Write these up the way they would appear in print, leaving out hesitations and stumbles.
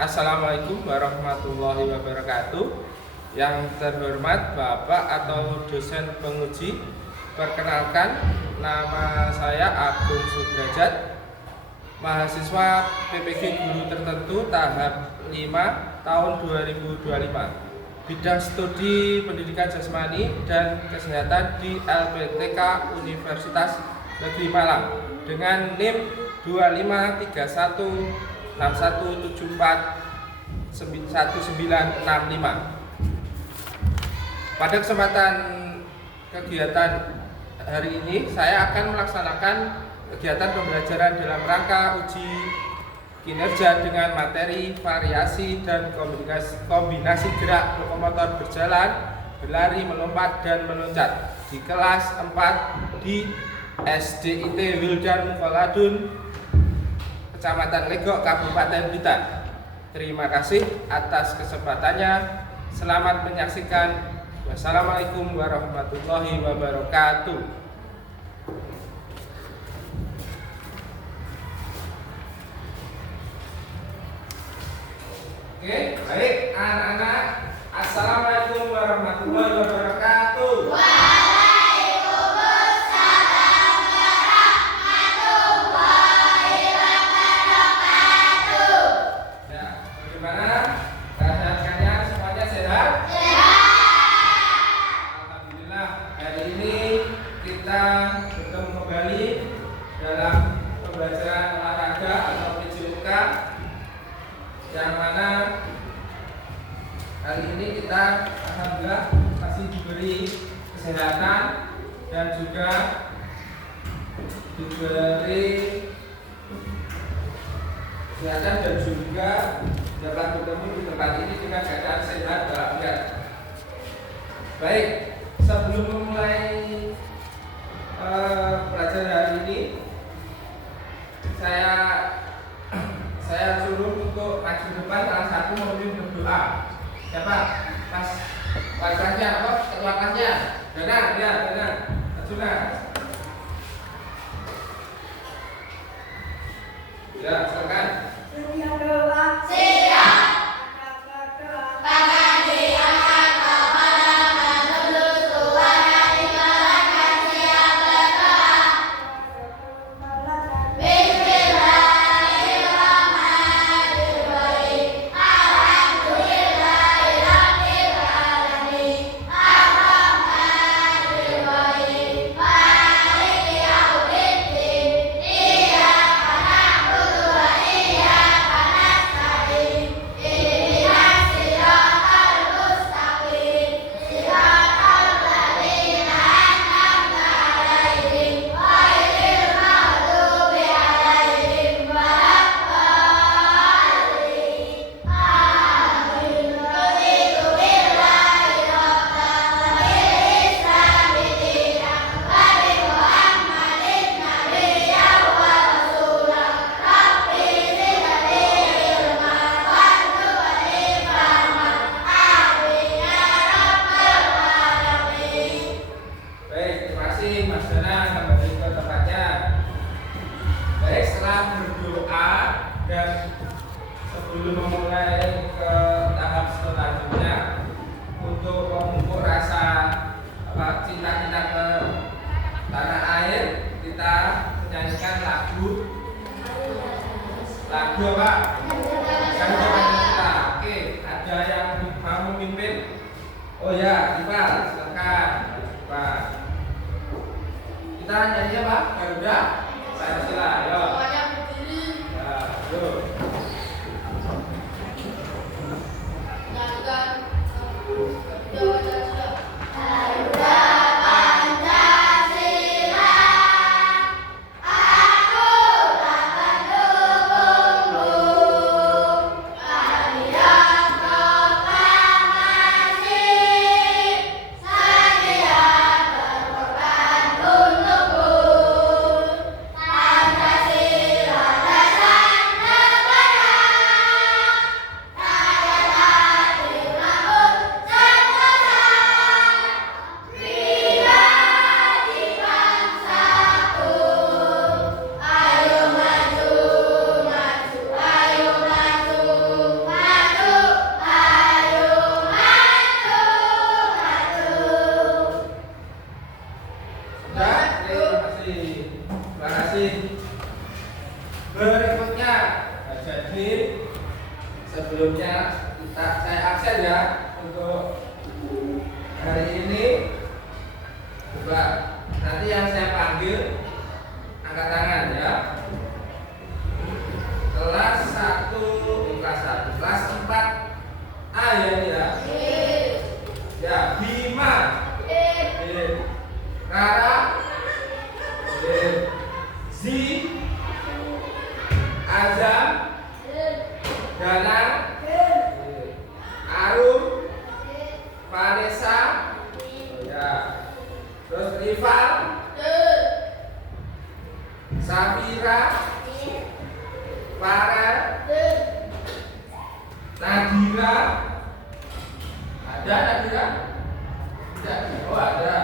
Assalamualaikum warahmatullahi wabarakatuh. Yang terhormat Bapak atau dosen penguji, perkenalkan, nama saya Agung Sudrajat, mahasiswa PPG Guru Tertentu tahap 5 tahun 2025. Bidang studi pendidikan jasmani dan kesehatan di LPTK Universitas Negeri Malang dengan NIM 253161741965. Pada kesempatan kegiatan hari ini saya akan melaksanakan kegiatan pembelajaran dalam rangka uji kinerja dengan materi variasi dan kombinasi gerak lokomotor berjalan, berlari, melompat, dan meloncat di kelas 4 di SDIT Wildan Mukoladun, Kecamatan Legok, Kabupaten Blitar. Terima kasih atas kesempatannya. Selamat menyaksikan. Wassalamualaikum warahmatullahi wabarakatuh. Oke, baik anak-anak. Assalamualaikum warahmatullahi wabarakatuh. Waalaikumsalam warahmatullahi wabarakatuh. Ya, bagaimana keadaan kalian? Semuanya sehat? Sehat. Alhamdulillah, hari ini kita bertemu kembali dalam pembelajaran olahraga atau PJOK, yang mana kali ini kita alhamdulillah masih diberi kesehatan dan juga dapat bertemu di tempat ini dengan keadaan sehat walafiat. Baik, sebelum memulai pelajaran hari ini, saya suruh untuk maju depan, salah satu memimpin berdoa. Siapa? Pas wajahnya apa? Ketua kelasnya. Benar, ya, benar. Majulah. Ya, silakan. Siap. Tangan diangkat, kepala menunduk, suara dikerahkan, siap berdoa. Bismillahirrahmanirrahim. Alhamdulillahirabbil alamin. Arrahmanirrahim. Maliki yaumiddin. Iyyaka na'budu wa iyyaka nasta'in. Ihdinas siratal mustaqim. Siratal ladzina an'amta 'alaihim ghairil maghdubi 'alaihim waladdallin. Amin. Raditu billahi rabban wa bil islami dinan wa bi Muhammadin nabiyyan wa rasulan. Rabbi zidni ilman warzuqni fahman. Amin ya rabbal alamin. Baik, terima kasih Mas Dana, kembali ke tempatnya. Baik, setelah berdoa dan sebelum memulai ke tahap selanjutnya untuk memupuk rasa cinta kita ke tanah air, kita menyanyikan lagu apa? Garuda Pancasila. Oke, ada yang mau memimpin? Oh ya, Iqbal, silakan. Iqbal. Kita nyanyi apa? Garuda Pancasila. Ayo. Semuanya berdiri. Ya, yuk. sebelumnya saya absen ya untuk hari ini. Coba nanti yang saya panggil angkat tangan ya. Kelas 1, kelas 4A ya ini ya. Ya, Bima, Rara, Zi, Azam, Dana, Arum, Vanessa, ya, terus Rival, Safira, Farah, Nadira, ada Nadira? Tidak, oh ada.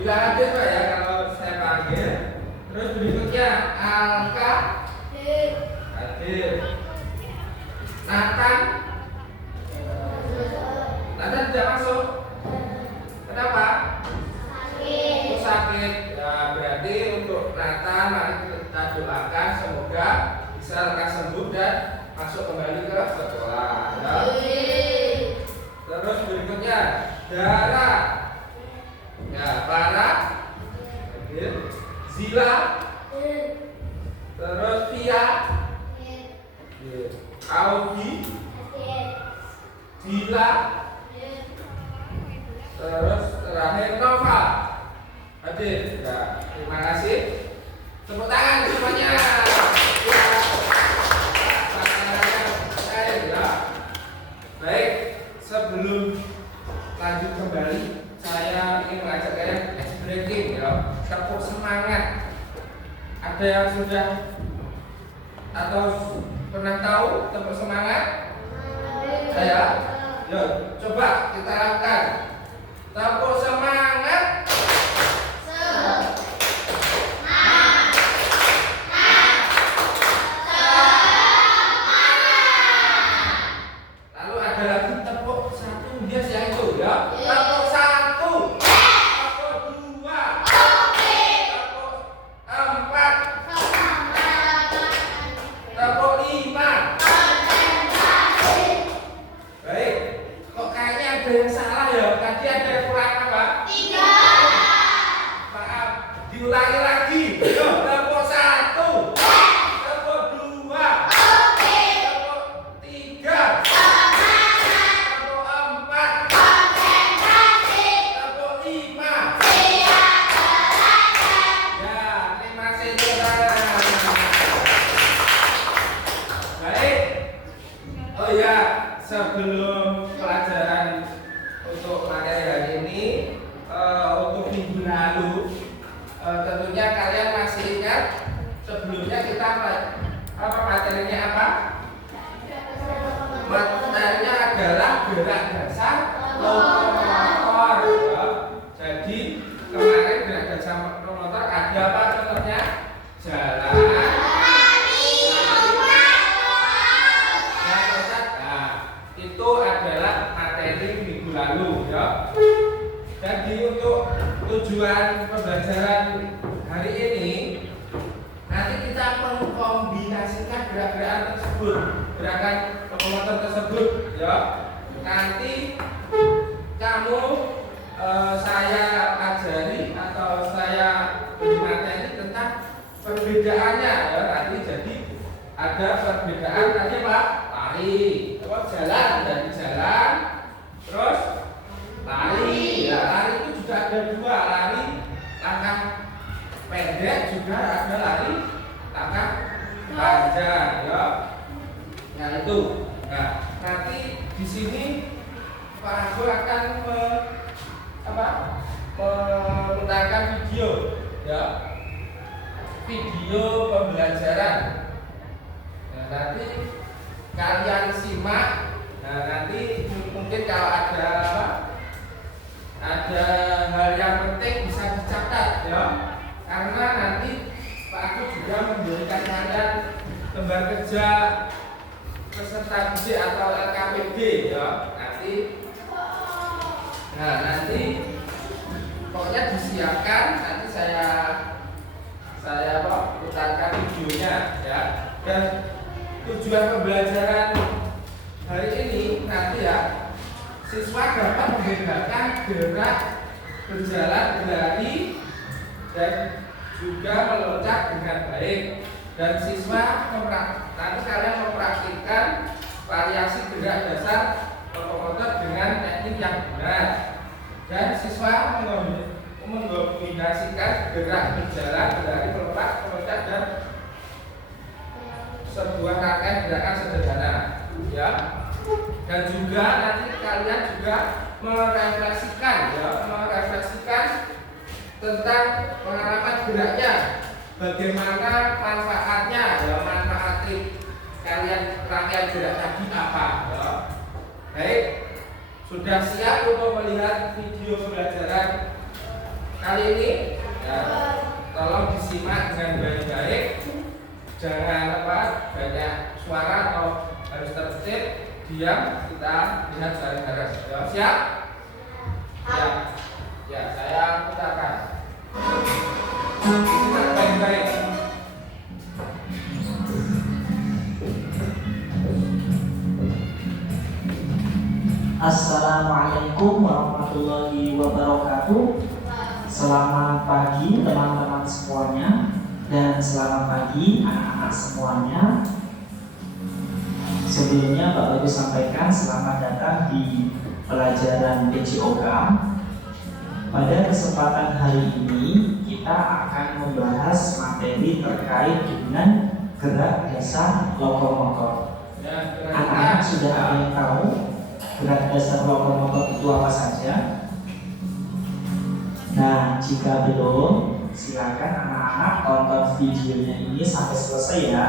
Bilang aja Pak ya kalau saya panggil. Terus berikutnya Alka, hadir. Nathan tidak masuk. Kenapa? Sakit. Sakit. Ya, berarti untuk Nathan mari kita doakan semoga bisa lekas sembuh dan masuk kembali ke sekolah. Ya. Terus berikutnya Dara, ya Farah, hadir. Zila, terus Pia, Augie, Dila, terus terakhir Nova, hadir. Ya, terima kasih. Tepuk tangan semuanya. Ya. Baik, sebelum lanjut kembali, saya ingin mengajak kalian ice breaking ya, tepuk semangat. Ada yang sudah atau pernah tahu tepuk semangat? Saya, yuk coba kita lakukan. Tepuk semangat. Lalu ada lagi tepuk satu bias yang itu ya. Tepuk satu, tepuk dua, tepuk empat, tepuk lima. Baik, kok kayaknya ada yang salah ya? Tadi ada yang kurang apa? 3. Maaf, diulangi lagi. Yuk, tepuk satu, tepuk dua, tepuk tiga, tepuk empat, tepuk lima. Ya, terima kasih saudara. Baik. Oh ya, sebelum pelajaran untuk materi hari ini, untuk minggu lalu, tentunya kalian masih ingat sebelumnya kita apa materinya apa? Materinya adalah gerak dasar lokomotor. Ya. Jadi kemarin gerak dasar lokomotor ada apa contohnya? Jalan. Itu adalah materi minggu lalu ya. Jadi untuk tujuan pembelajaran hari ini nanti kita mengkombinasikan gerakan tersebut, gerakan lokomotor tersebut ya. Nanti kamu saya ajari atau saya beri materi tentang perbedaannya ya. Nanti jadi ada perbedaan tadi Pak, lari, jalan dari jalan, terus lari. Ya, lari itu juga ada dua, lari langkah pendek, juga ada lari langkah panjang ya. Nah itu. Nah, nanti di sini Pak Agus akan memutarkan video ya. Video pembelajaran. Nah, nanti kalian simak. Nah, nanti mungkin kalau ada hal yang penting bisa dicatat ya. Karena nanti Pak Agus juga memberikan kalian gambar kerja peserta didik atau LKPD ya. Nanti pokoknya disiapkan, nanti saya putarkan videonya ya. Dan tujuan pembelajaran siswa dapat membedakan gerak berjalan, berlari, dan juga meloncat dengan baik. Dan siswa nanti kalian mempraktikkan variasi gerak dasar lokomotor dengan teknik yang benar. Dan siswa mengombinasikan gerak berjalan, berlari, melompat, meloncat, dan sebuah rangkaian gerakan sederhana, ya. Dan juga nanti kalian juga merefleksikan tentang pengalaman geraknya, bagaimana manfaatnya, ya, manfaat kalian rangkaian gerak tadi apa, ya. Baik, sudah siap untuk melihat video pembelajaran kali ini? Ya, tolong disimak dengan baik-baik. Jangan banyak suara atau harus tertib, diam, kita lihat bareng-bareng. Ya, siap? Ya. Ya, saya putarkan. Simak baik-baik. Assalamualaikum warahmatullahi wabarakatuh. Selamat pagi teman-teman semuanya, dan selamat pagi anak-anak semuanya. Sebelumnya Pak Bagus sampaikan selamat datang di pelajaran PJOK. Pada kesempatan hari ini kita akan membahas materi terkait dengan gerak dasar lokomotor. Anak-anak sudah ada yang tahu gerak dasar lokomotor itu apa saja? Nah, jika belum, silakan anak-anak tonton videonya ini sampai selesai ya.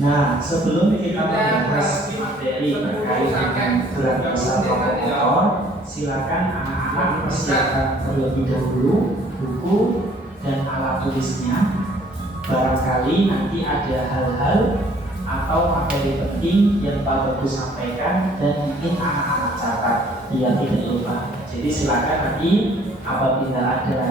Nah, sebelum kita membahas materi terkait dengan gerak dasar lokomotor, silakan anak-anak persiapkan terlebih dahulu buku dan alat tulisnya. Barangkali nanti ada hal-hal atau materi penting yang Pak Bagus sampaikan dan ingin anak-anak catat biar tidak lupa. Jadi silakan nanti apabila ada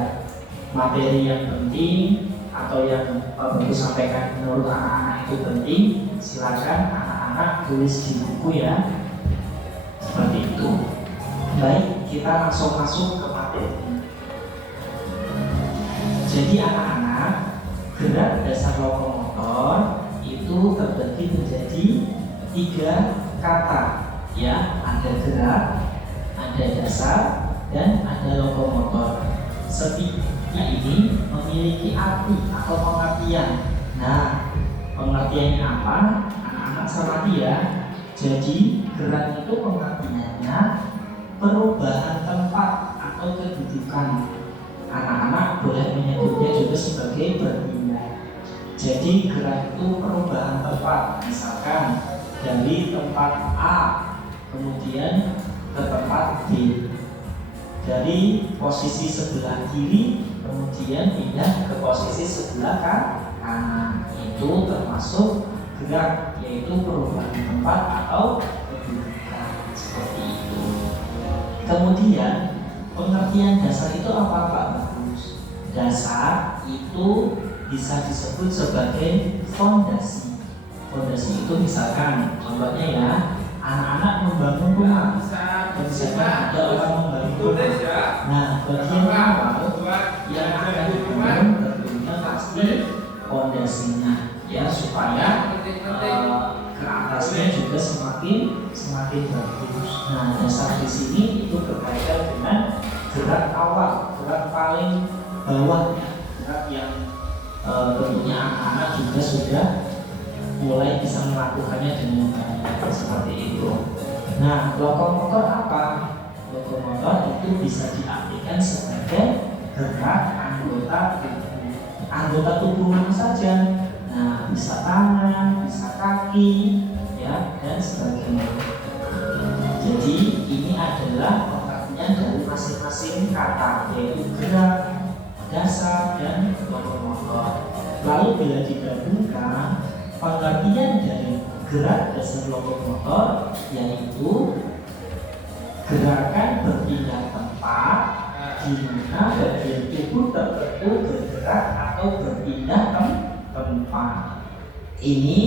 materi yang penting atau yang Pak Bagus sampaikan menurut anak-anak itu penting, silakan anak-anak tulis di buku ya. Seperti itu. Baik, kita langsung masuk ke materi. Jadi anak-anak, gerak dasar lokomotor itu terbagi menjadi 3 kata, ya. Ada gerak, ada dasar, dan ada lokomotor. Setiap ini memiliki arti atau pengertian. Nah, pengertiannya apa? Anak-anak cermati ya. Jadi gerak itu pengertiannya perubahan tempat atau kedudukan. Anak-anak boleh menyebutnya juga sebagai berpindah. Jadi gerak itu perubahan tempat, misalkan dari tempat A kemudian ke tempat B, dari posisi sebelah kiri kemudian pindah ke posisi sebelah kanan. Itu termasuk gerak, yaitu perubahan tempat atau kedudukan, seperti itu. Kemudian pengertian dasar itu apa Pak Bagus? Dasar itu bisa disebut sebagai fondasi. Fondasi itu misalkan contohnya ya, anak-anak membangun rumah. Misalkan ada orang membangun rumah. Nah, bagian awal yang akan dibangun tentunya pasti fondasinya, ya, supaya ke atasnya juga semakin bagus. Nah, dasar di sini itu berkaitan dengan gerak awal, gerak paling bawah, gerak yang tentunya anak-anak juga sudah mulai bisa melakukannya dengan baik, seperti itu. Nah, lokomotor apa? Lokomotor itu bisa diartikan sebagai gerak anggota tubuh. Anggota tubuh mana saja? Nah, bisa tangan, bisa kaki, ya, dan sebagainya. Jadi ini adalah pengertian dari masing-masing kata, yaitu gerak, dasar, dan lokomotor. Lalu bila digabungkan, pengertian dari gerak dasar lokomotor yaitu gerakan berpindah tempat di mana bagian tubuh tertentu bergerak atau berpindah tempat. Ini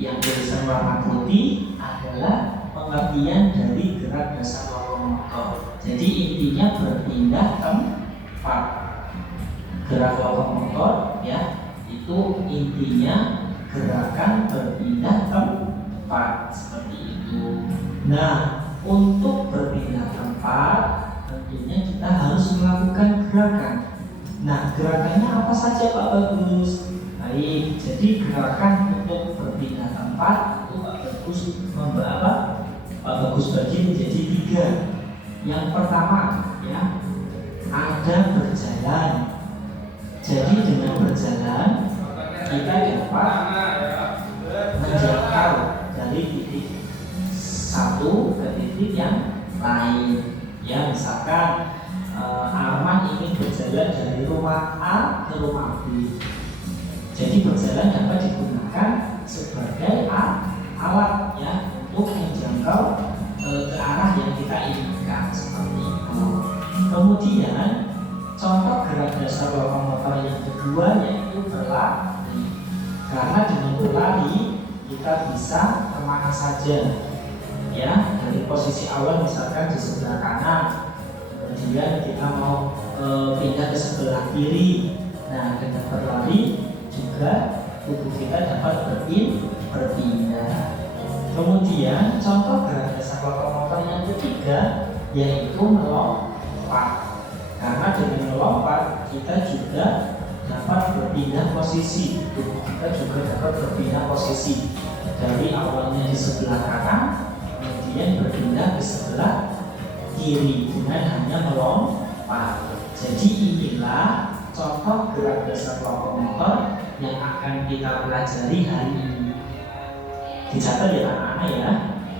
yang tulisan warna putih adalah pengertian dari gerak dasar lokomotor. Jadi intinya berpindah tempat. Gerak lokomotor ya itu intinya gerakan berpindah tempat seperti itu. Nah, untuk berpindah tempat tentunya kita harus melakukan gerakan. Nah, gerakannya apa saja Pak Bagus? Baik, jadi gerakan untuk berpindah tempat itu Pak Bagus bagi menjadi 3. Yang pertama ya ada berjalan. Jadi dengan berjalan kita dapat menjangkau dari titik satu ke titik yang lain. Ya, misalkan Arman ingin berjalan dari rumah A ke rumah B. Jadi berjalan dapat digunakan sebagai alat ya untuk menjangkau ke arah yang kita inginkan seperti itu. Kemudian contoh gerak dasar lokomotor yang kedua yaitu berlari. Karena dengan berlari kita bisa kemana saja ya, dari posisi awal misalkan di sebelah kanan, kemudian kita mau pindah ke sebelah kiri. Nah, dengan berlari juga tubuh kita dapat berpindah. Kemudian contoh gerak dasar lokomotor yang ketiga yaitu melompat. Karena dengan melompat kita juga dapat berpindah posisi, tubuh kita juga dapat berpindah posisi dari awalnya di sebelah kanan kemudian berpindah ke sebelah kiri dengan hanya melompat. Jadi inilah contoh gerak dasar lokomotor yang akan kita pelajari hari ini. Dicatat ya anak-anak ya,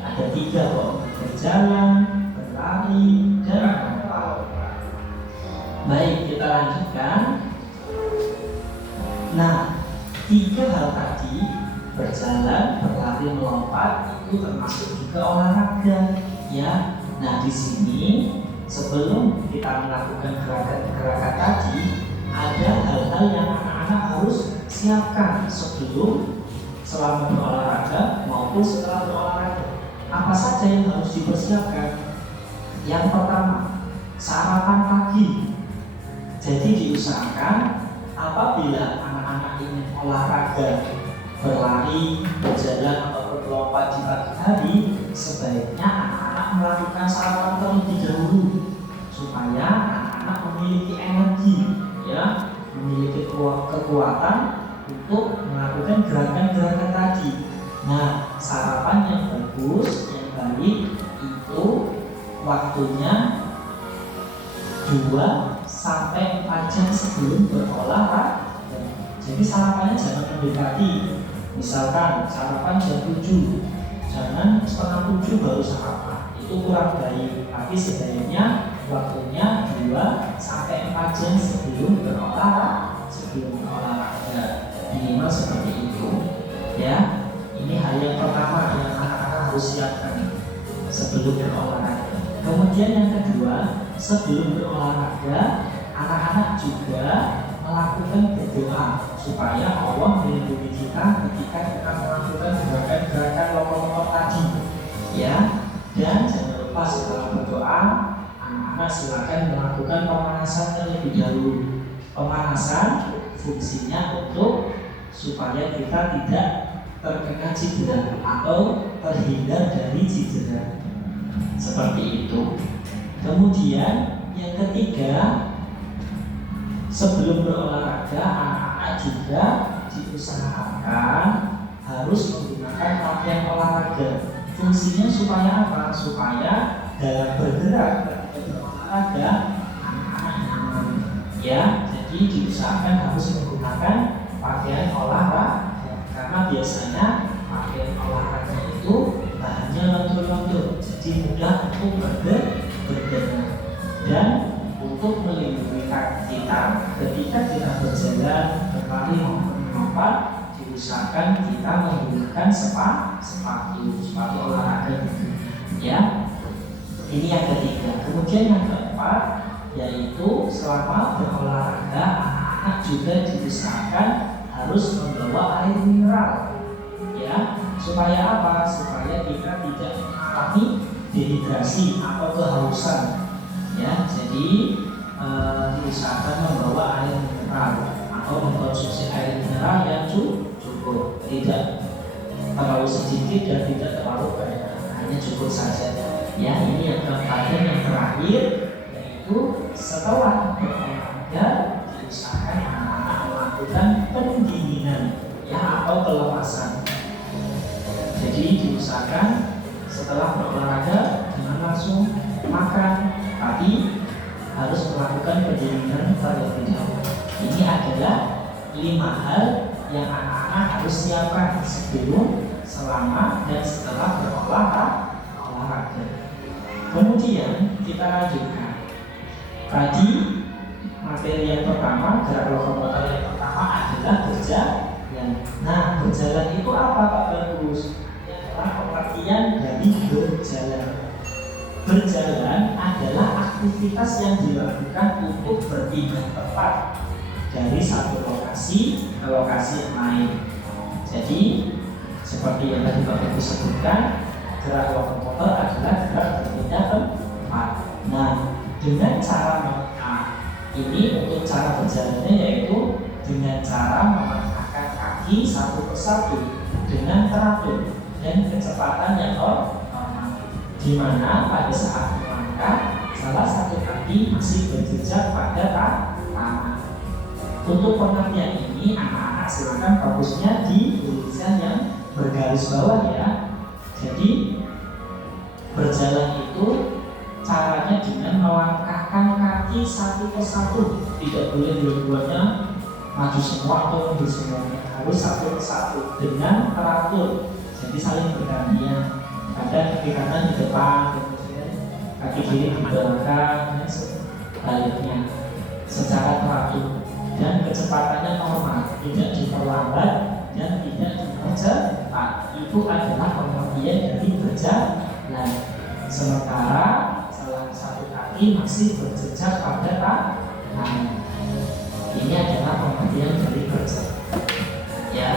ada 3 kok: berjalan, berlari, dan melompat. Baik, kita lanjutkan. Nah, 3 hal tadi, berjalan, berlari, melompat, itu termasuk juga olahraga ya. Nah, di sini sebelum kita melakukan gerakan tadi, ada hal-hal yang anak-anak harus siapkan sebelum, selama berolahraga maupun setelah berolahraga. Apa saja yang harus dipersiapkan? Yang pertama, sarapan pagi. Jadi diusahakan apabila anak-anak ingin olahraga, berlari, berjalan atau berlompat di pagi hari, sebaiknya anak-anak melakukan sarapan terlebih dahulu supaya anak-anak memiliki energi ya, memiliki kekuatan untuk melakukan gerakan-gerakan tadi. Nah, sarapan yang bagus, yang baik itu waktunya 2-4 jam sebelum berolahraga. Jadi sarapannya jangan mendekati. Misalkan sarapan jam 7, jangan setengah 7 baru sarapan. Itu kurang baik. Tapi sebaiknya waktunya 2-4 jam sebelum berolahraga. Minimal seperti itu. Ya, ini hal yang pertama yang anak-anak harus siapkan sebelum berolahraga. Kemudian yang kedua, sebelum berolahraga, anak-anak juga melakukan berdoa supaya Allah melindungi kita ketika kita melakukan gerakan-gerakan lokomotor tadi. Ya, dan jangan lupa setelah berdoa, anak-anak silakan melakukan pemanasan terlebih dahulu. Pemanasan fungsinya untuk supaya kita tidak terkena cedera atau terhindar dari cedera. Seperti itu. Kemudian yang ketiga, sebelum berolahraga anak-anak juga diusahakan harus menggunakan pakaian olahraga. Fungsinya supaya apa? Supaya dalam bergerak ketika berolahraga anak-anak nyaman. Ya, jadi diusahakan harus menggunakan pakaian olahraga karena biasanya pakaian olahraga itu bahannya lentur-lentur, jadi mudah untuk bergerak dan untuk melindungi kaki kita ketika kita berjalan, berlari maupun melompat, diusahakan kita menggunakan sepatu olahraga ya. Ini yang ketiga. Kemudian yang keempat yaitu selama berolahraga anak-anak juga diusahakan harus membawa air mineral ya. Supaya apa? Supaya kita tidak mengalami dehidrasi atau kehausan. Ya, jadi diusahakan membawa air mineral atau mengkonsumsi air mineral yang cukup, tidak terlalu sedikit dan tidak terlalu banyak, hanya cukup saja. Ya, ini yang keempat dan yang terakhir, yaitu setelah berolahraga diusahakan anak-anak melakukan pendinginan, ya, atau pelepasan. Jadi diusahakan setelah berolahraga jangan langsung makan, tapi harus melakukan pendinginan terlebih dahulu. Ini adalah 5 hal yang anak-anak harus siapkan sebelum, selama, dan setelah berolahraga. Kemudian kita lanjutkan. Tadi materi yang pertama, gerak lokomotor yang pertama adalah berjalan. Nah, berjalan itu apa Pak Bagus? Adalah pengertian dari berjalan. Berjalan adalah aktivitas yang dilakukan untuk berpindah tempat dari satu lokasi ke lokasi yang lain. Jadi seperti yang tadi Pak Bagus sebutkan, gerak lokomotor adalah gerak berpindah tempat. Nah, dengan cara ini untuk cara berjalannya yaitu dengan cara melangkahkan kaki satu persatu dengan teratur dan kecepatan yang normal, di mana pada saat melangkah salah satu kaki masih berjejak pada tanah. Untuk pengertian ini anak-anak silakan fokusnya di tulisan yang bergaris bawah ya. Jadi berjalan itu caranya dengan melangkahkan kaki satu persatu, tidak boleh dua-duanya maju semua atau mundur semuanya, harus satu persatu dengan teratur. Jadi saling bergantian, kadang kaki kanan di depan, kemudian kaki kiri di belakang, dan sebaliknya secara teratur dan kecepatannya normal, tidak diperlambat dan tidak dipercepat. Itu adalah pengertian dari berjalan. Sementara salah satu kaki masih berjejak pada tangan. Ini adalah pengertian dari berjalan. Ya.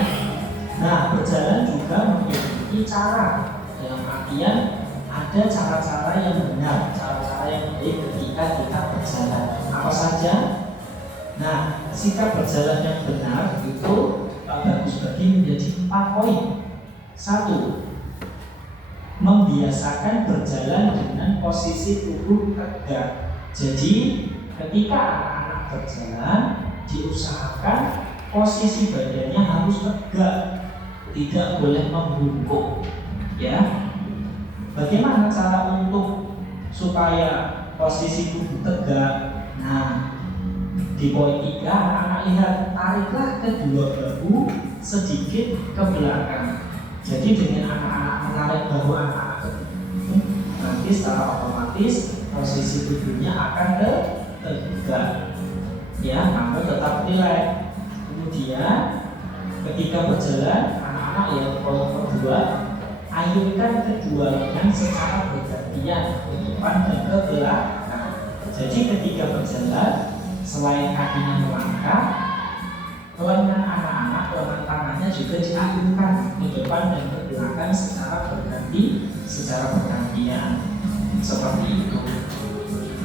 Nah, berjalan juga memiliki cara. Dalam artian ada cara-cara yang benar, cara-cara yang baik ketika kita berjalan. Apa saja? Nah, sikap berjalan yang benar itu Pak Bagus bagi menjadi 4 poin. 1. Membiasakan berjalan dengan posisi tubuh tegak. Jadi ketika anak-anak berjalan diusahakan posisi badannya harus tegak, tidak boleh membungkuk. Ya, bagaimana cara untuk supaya posisi tubuh tegak? Nah, di poin 3 anak-anak lihat, tariklah kedua bahu sedikit ke belakang. Jadi dengan anak-anak menarik bahu anak-anak ke belakang, nanti secara otomatis posisi tubuhnya akan tegak, ya, namun tetap rileks. Kemudian ketika berjalan anak-anak yang poin kedua, ayunkan kedua lengan secara bergantian ke depan dan ke belakang. Jadi ketika berjalan, selain kakinya melangkah, lengan anak-anak, lengan tangannya juga diayunkan ke depan dan ke belakang secara bergantian seperti itu.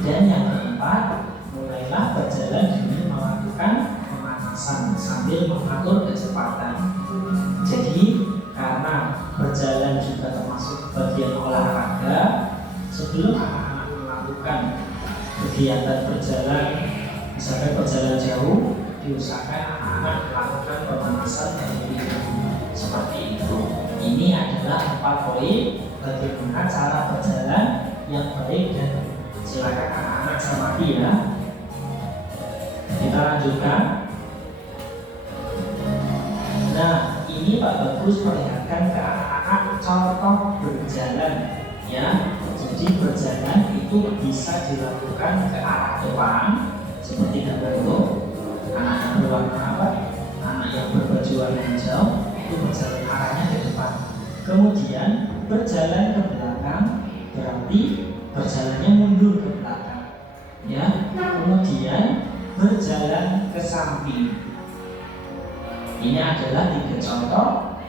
Dan yang keempat, mulailah berjalan dengan melakukan pemanasan sambil mengatur kecepatan. Jadi karena berjalan juga termasuk bagian olahraga, sebelum anak-anak melakukan kegiatan berjalan, misalkan berjalan jauh, diusahakan anak-anak melakukan pemanasan terlebih dahulu seperti itu. Ini adalah 4 poin bagaimana cara berjalan yang baik, dan silakan anak-anak cermati ya. Kita lanjutkan. Nah, ini Pak Bagus perlihatkan ke anak-anak contoh berjalan ya. Jadi berjalan itu bisa dilakukan ke arah depan seperti gambar itu. Anak yang berwarna apa? Anak yang berbaju warna hijau itu berjalan arahnya ke depan. Kemudian berjalan ke belakang berarti berjalannya mundur ke belakang. Ya. Kemudian berjalan ke samping. Ini adalah 3 contoh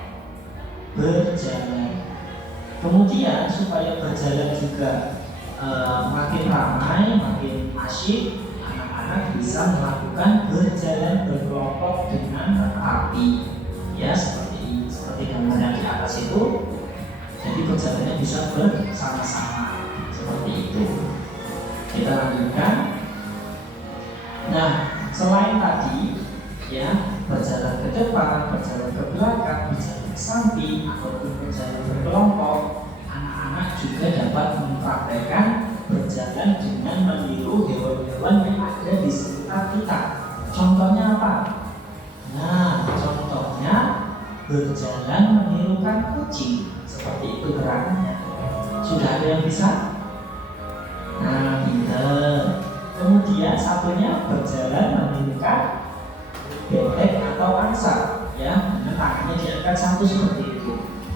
berjalan. Kemudian supaya berjalan juga makin ramai, makin asyik, anak-anak bisa melakukan berjalan berkelompok dengan rapi, ya seperti gambar yang di atas itu. Jadi berjalannya bisa bersama-sama seperti itu. Kita lanjutkan. Nah, selain tadi, ya berjalan ke depan, berjalan ke belakang, berjalan ke samping, ataupun berjalan berkelompok, anak-anak juga dapat mempraktekkan berjalan dengan meniru hewan-hewan yang ada di sekitar kita. Contohnya apa? Nah, contohnya berjalan menirukan kucing. Seperti itu gerakannya. Sudah ada yang bisa? Nah, pinter. Kemudian satunya berjalan menirukan bebek atau angsa, ya, dengan tangannya diangkat satu seperti itu.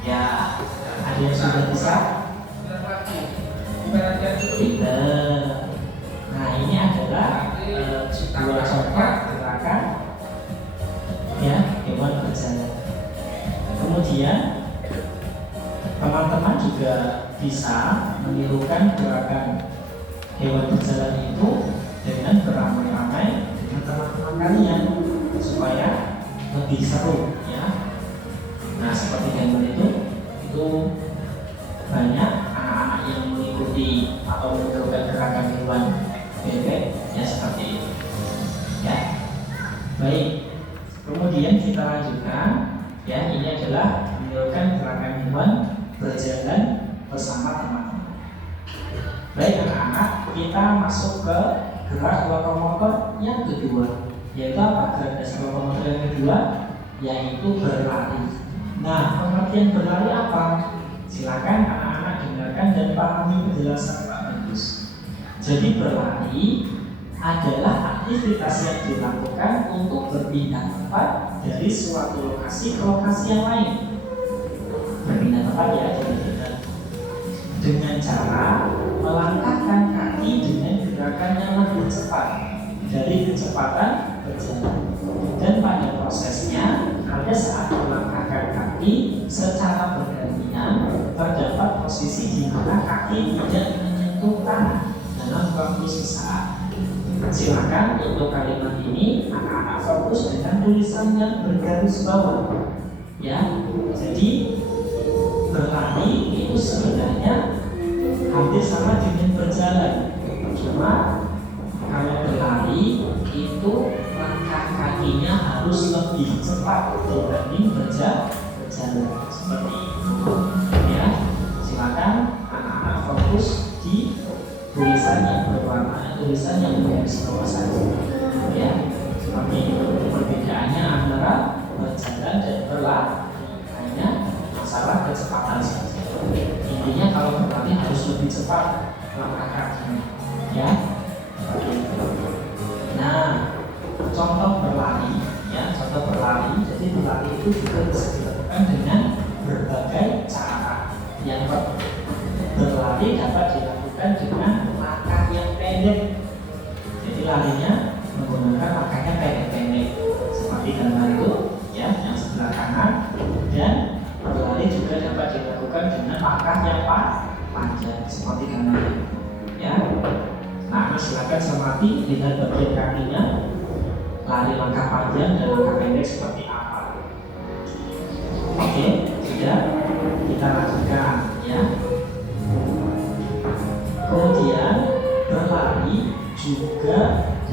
Ya, ada yang sudah bisa? Pinter. Nah, ini adalah dua contoh gerakan, ya, hewan berjalan. Kemudian teman-teman juga bisa menirukan gerakan hewan berjalan itu dengan beramai-ramai dengan teman-teman kalian supaya lebih seru, ya. Nah, seperti gambar itu banyak anak-anak yang mengikuti atau menirukan gerakan hewan bebek, ya seperti itu, ya. Baik, kemudian kita lanjutkan, ya. Ini adalah menirukan gerakan hewan berjalan bersama teman-teman. Baik anak-anak, kita masuk ke gerak lokomotor yang kedua, yaitu apa? Gerak dasar lokomotor yang kedua yaitu berlari. Nah, pengertian berlari apa? Silakan anak-anak dengarkan dan pahami penjelasan Pak Bagus. Jadi berlari adalah aktivitas yang dilakukan untuk berpindah tempat dari suatu lokasi ke lokasi yang lain. Berpindah tempat, ya, jadi dengan cara melangkahkan kaki dengan gerakan yang lebih cepat dari kecepatan berjalan. Dan pada prosesnya, pada saat melangkahkan kaki secara bergantian, terdapat posisi di mana kaki tidak menyentuh tanah dalam waktu sesaat. Silakan untuk kalimat ini anak-anak fokus dengan tulisan yang bergaris bawah, ya. Jadi berlari itu sebenarnya hampir sama dengan berjalan, cuma kalau berlari itu langkah kakinya harus lebih cepat dibanding berjalan seperti itu, ya. Silakan anak-anak fokus di tulisan yang berwarna, tulisan yang bergaris bawah saja, ya. Seperti itu perbedaannya antara berjalan dan berlari hanya masalah kecepatan saja. Intinya kalau berlari harus lebih cepat langkah kakinya, ya. Nah, contoh berlari, ya, contoh berlari. Jadi berlari itu juga bisa dilakukan dengan berbagai cara. Yang berlari dapat dilakukan dengan langkah yang pendek. Jadi larinya menggunakan langkahnya pendek-pendek seperti gambar itu, ya, yang sebelah kanan. Dan berlari juga dapat dilakukan dengan langkah yang panjang seperti gambar itu, ya. Nah, silakan cermati lihat bagian kakinya, lari langkah panjang dan langkah pendek seperti apa. Oke, sudah, kita lanjutkan, ya. Kemudian berlari juga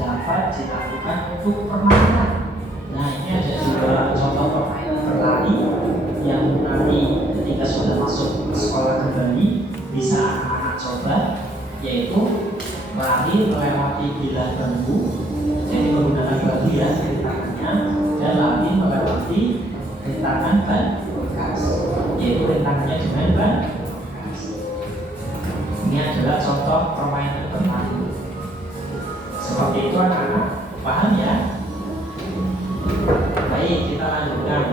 dapat dilakukan untuk permainan. Nah, ini ada dua contoh permainan berlari yang nanti ketika sudah masuk ke sekolah kembali bisa anak-anak coba, yaitu lari melewati bilah bambu. Jadi menggunakan bambu, ya, di tangannya, dan lari melewati rintangan ban bekas, yaitu rintangannya dengan ban bekas. Ini adalah contoh permainan berlari. Seperti itu anak-anak, paham, ya? Baik, kita lanjutkan.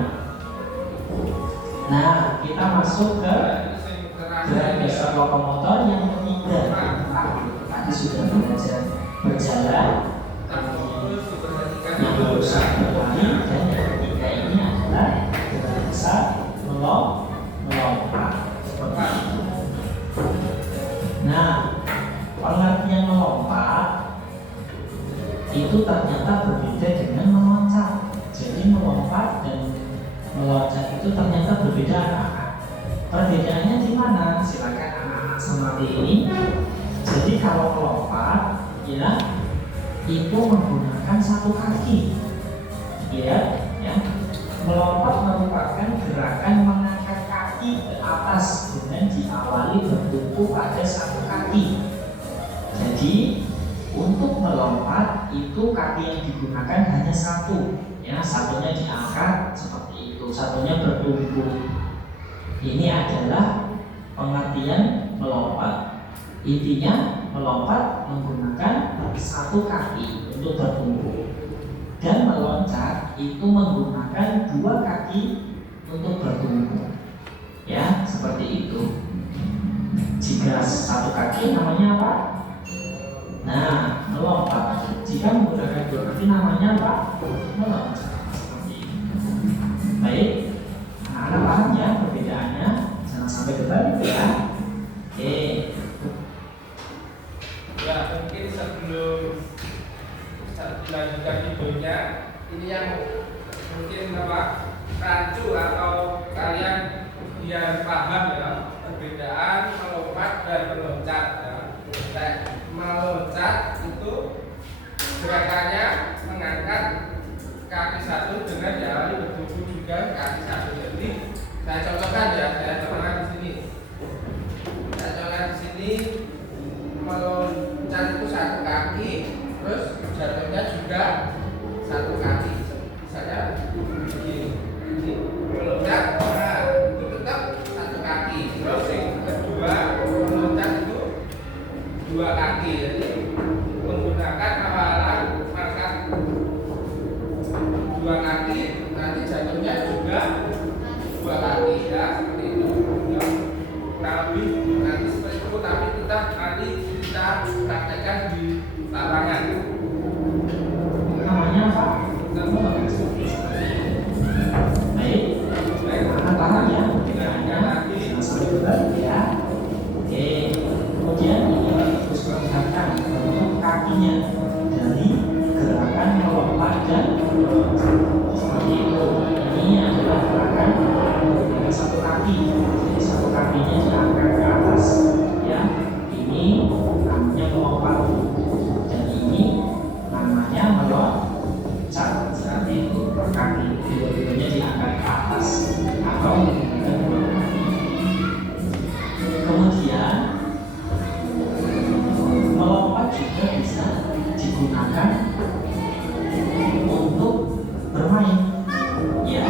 Nah, kita masuk ke gerak dasar lokomotor yang ketiga. Tadi sudah belajar berjalan, yang berusaha berlari, dan yang ketiga ini adalah gerak dasar lokomotor. itu ternyata berbeda dengan meloncat. Jadi melompat dan meloncat itu ternyata berbeda anak-anak. Perbedaannya di mana? Silakan anak-anak seperti ini. Jadi kalau melompat, ya itu menggunakan satu kaki. Ya. Melompat merupakan gerakan mengangkat kaki ke atas dengan diawali bertumpu pada satu kaki. Jadi untuk melompat itu kaki yang digunakan hanya satu, ya satunya diangkat seperti itu, satunya bertumpu. Ini adalah pengertian melompat. Intinya melompat menggunakan satu kaki untuk bertumpu, dan meloncat itu menggunakan dua kaki untuk bertumpu. Ya, seperti itu. Jika satu kaki namanya apa? Nah, melompat. Jika menggunakan dua kaki namanya apa? Meloncat. Seperti itu. Baik, anak-anak paham ya perbedaannya? Jangan sampai kebalik ya. Oke. Ya, mungkin sebelum dilanjutkan videonya, ini yang mungkin rancu atau kalian biar paham ya perbedaan melompat dan meloncat ya. Meloncat itu gerakannya mengangkat kaki satu dengan diawali bertumpu juga kaki satu. Jadi saya contohkan ya, saya contohkan di sini. Saya contohkan di sini meloncat itu satu kaki, terus jatuhnya juga satu kaki. Misalnya begini, meloncat, nah, itu tetap satu kaki. Terus yang kedua meloncat itu dua kaki. Jadi menggunakan awalan mengangkat dua kaki, nanti jatuhnya juga dua kaki ya, seperti itu. Ya. Tapi nanti seperti itu, tapi tetap nanti kita praktekkan di lapangan. Namanya apa? Baik, anak paham ya perbedaannya? Jangan sampai kebalik ya. Oke, kemudian ini terus perlihatkan bentuk kakinya dari gerakan melompat dan meloncat. Seperti itu. Ini adalah gerakan dengan satu kaki. Jadi satu kakinya diangkat ke atas. Ya, ini namanya melompat. Dan ini namanya meloncat. Seperti itu. Kaki dua-duanya diangkat ke atas atau menggunakan dua kaki. Kemudian melompat juga bisa digunakan untuk bermain. Ya,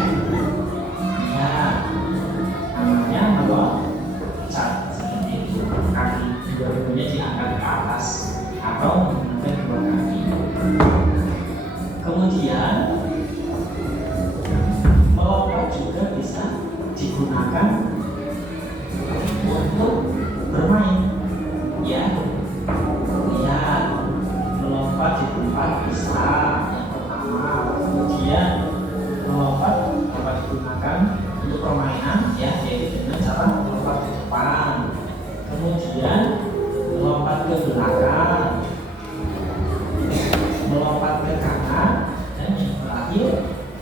namanya meloncat. Seperti itu. Kaki dua-duanya diangkat ke atas atau menggunakan dua kaki. Kemudian melompat juga bisa digunakan untuk bermain. Ya, melompat di tempat bisa yang pertama. Kemudian melompat dapat digunakan untuk permainan, ya, yaitu dengan cara melompat ke depan. Kemudian melompat ke belakang, melompat ke kanan, dan yang terakhir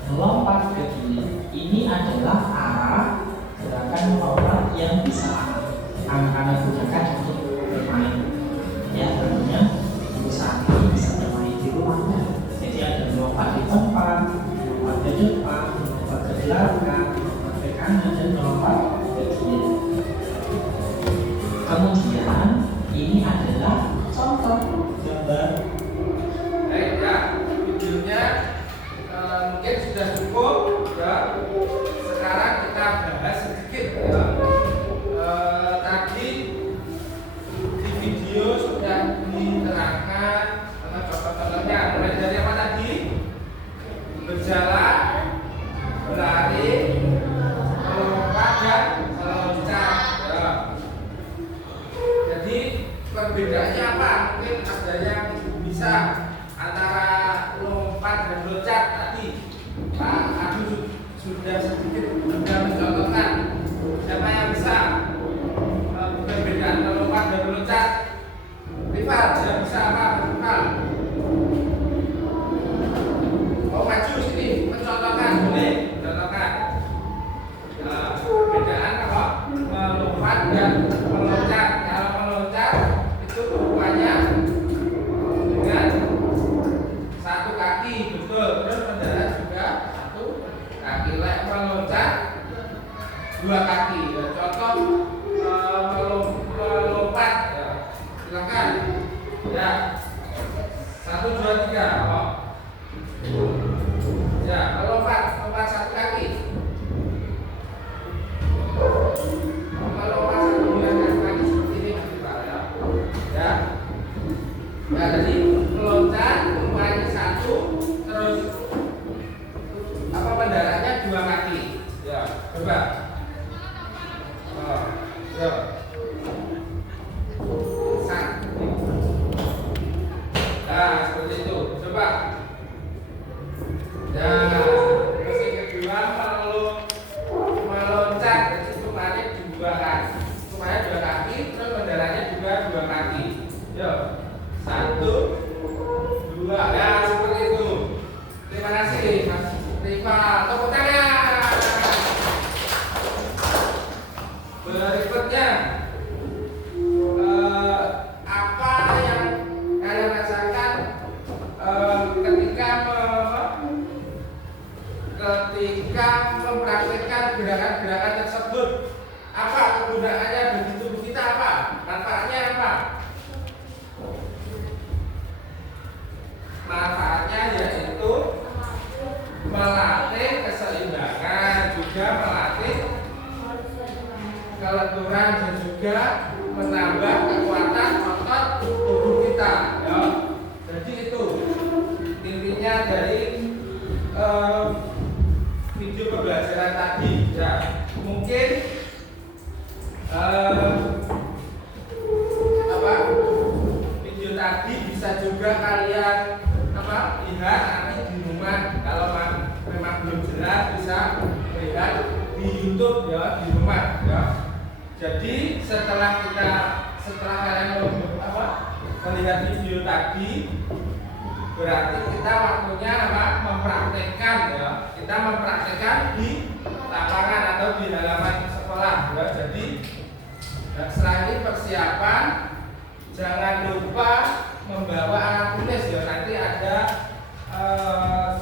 melompat ke kiri. Ini adalah arah gerakan melompat yang bisa anak-anak gunakan untuk bermain. Ya, tentunya ibu saat ini bisa bermain di rumahnya. Jadi ada melompat di tempat, melompat ke depan, melompat ke belakang, melompat ke kanan, dan melompat ke kiri. Kemudian ini adalah contoh gambar. Baik ya, videonya mungkin sudah cukup ya. Sekarang kita bahas sedikit ya. Tadi di video sudah diterangkan contoh-contohnya, mulai dari apa tadi? Berjalan, berlari, melompat dan meloncat ya. Jadi perbedaannya apa? Mungkin ada yang bisa antara lompat dan meloncat tadi. Pak Adu sudah sedikit mencontohkan. Siapa yang bisa perbedaan melompat dan meloncat? Rival, dia bisa apa? Rival? juga menambah kekuatan otot tubuh kita, ya. Jadi itu intinya dari video pembelajaran tadi, ya. Mungkin video tadi bisa juga kalian lihat nanti di rumah. Kalau memang belum jelas bisa lihat di YouTube, ya, di rumah, ya. Jadi setelah kalian melihat video tadi, berarti kita waktunya mempraktekkan, ya. Kita mempraktekkan di lapangan atau di halaman sekolah, ya. Jadi setelah ini persiapan, jangan lupa membawa alat tulis, ya. Nanti ada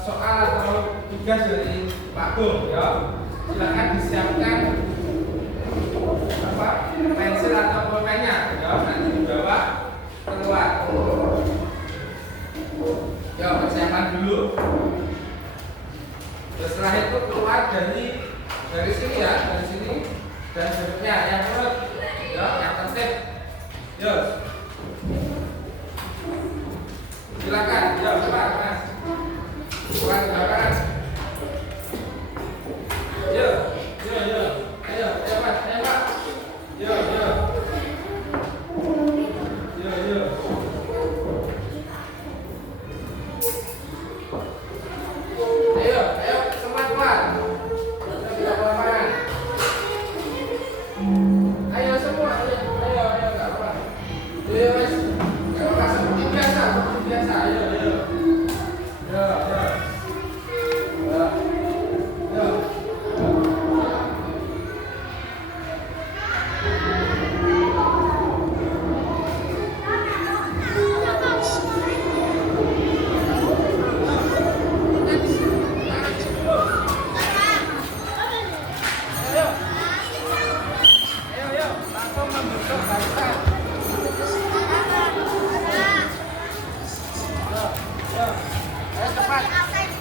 soal atau tugas dari Pak Bung, ya. Silakan disiapkan pensil atau pulpennya, ya. Nanti dibawa keluar. Ya, persiapan dulu. Setelah itu keluar dari sini, ya, dari sini dan berikutnya yang perut, ya, yang tertib. Yes. Silakan, ya, Pak. Keluar ke belakang. Yo, ayo, Pak. Yo. Ayo, semua keluar. Kita ke lapangan. Ayo semua, ayo, enggak apa. Ayo, Mas. Kalau seperti biasa, ayo. Yo. Langsung membentuk barisan. Yo. Ayo cepat.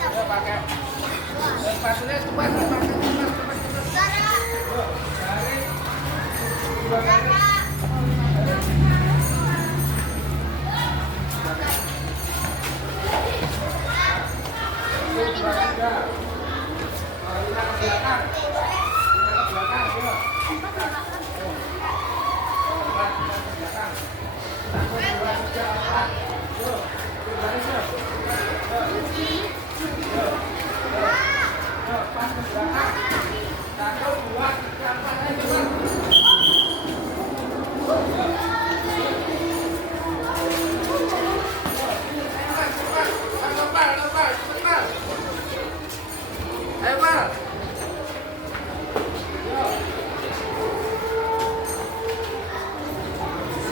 Ayo pakai. Sepatunya cepat. Yo, garis. Dua garis. Ayo, Pak.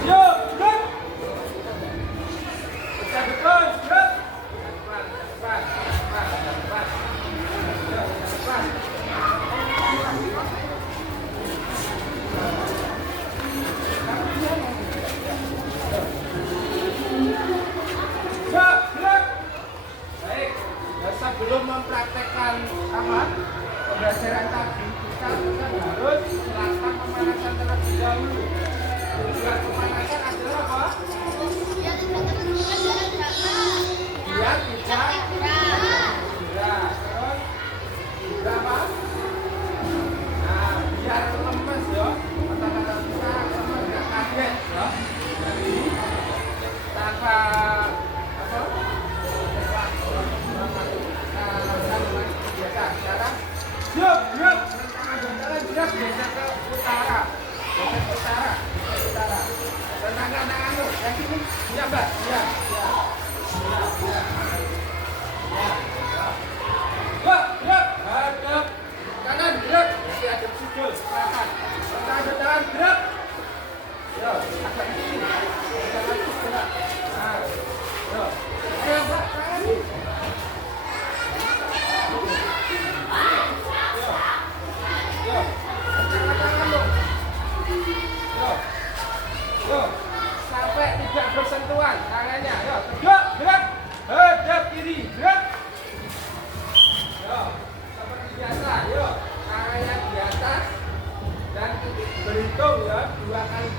Yo, gerak. Bisa betul, gerak. Cepat. Yo, cepat. Yo, gerak. Baik. Sebelum mempraktekkan pembelajaran tadi, kita harus melakukan pemanasan terlebih dahulu. Tujuan pemanasan adalah apa? Biar tidak gerak. Terus juga apa? Nah, biar lemes, ya. Kata-kata kita lemes, nggak kaget, ya. Jadi tanpa biasa. Sekarang yuk, tangan gerak geser ke utara. Dan tangan-tanganmu yang sini, iya, Mbak. Iya. Gerak, hadap kanan, gerak. Jadi hadap sudut, belakang. Tangan gerak. Yo, agak di sini. Jangan gerak. Nah, yo. Ayo, Mbak, tangan. Yo, sampai tidak bersentuhan tangannya. Yo, gerak, hadap kiri, gerak. Yo, seperti biasa. Yo, tangannya di atas dan berhitung, ya, 2 kali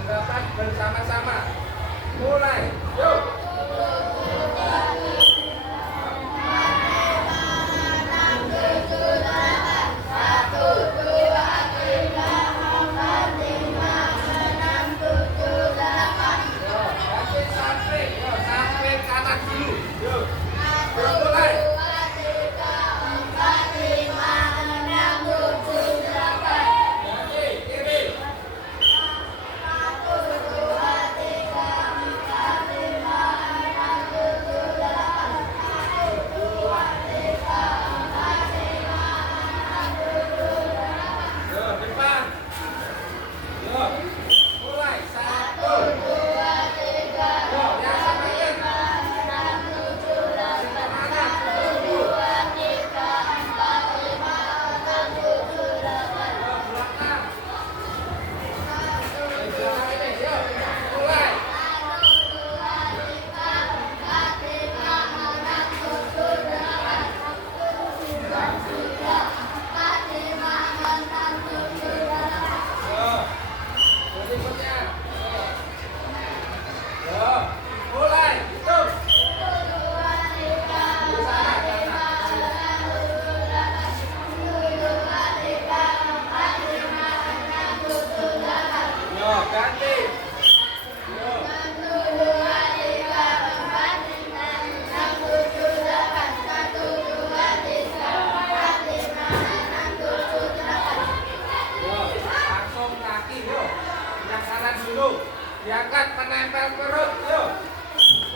Diangkat menempel perut. Yuk.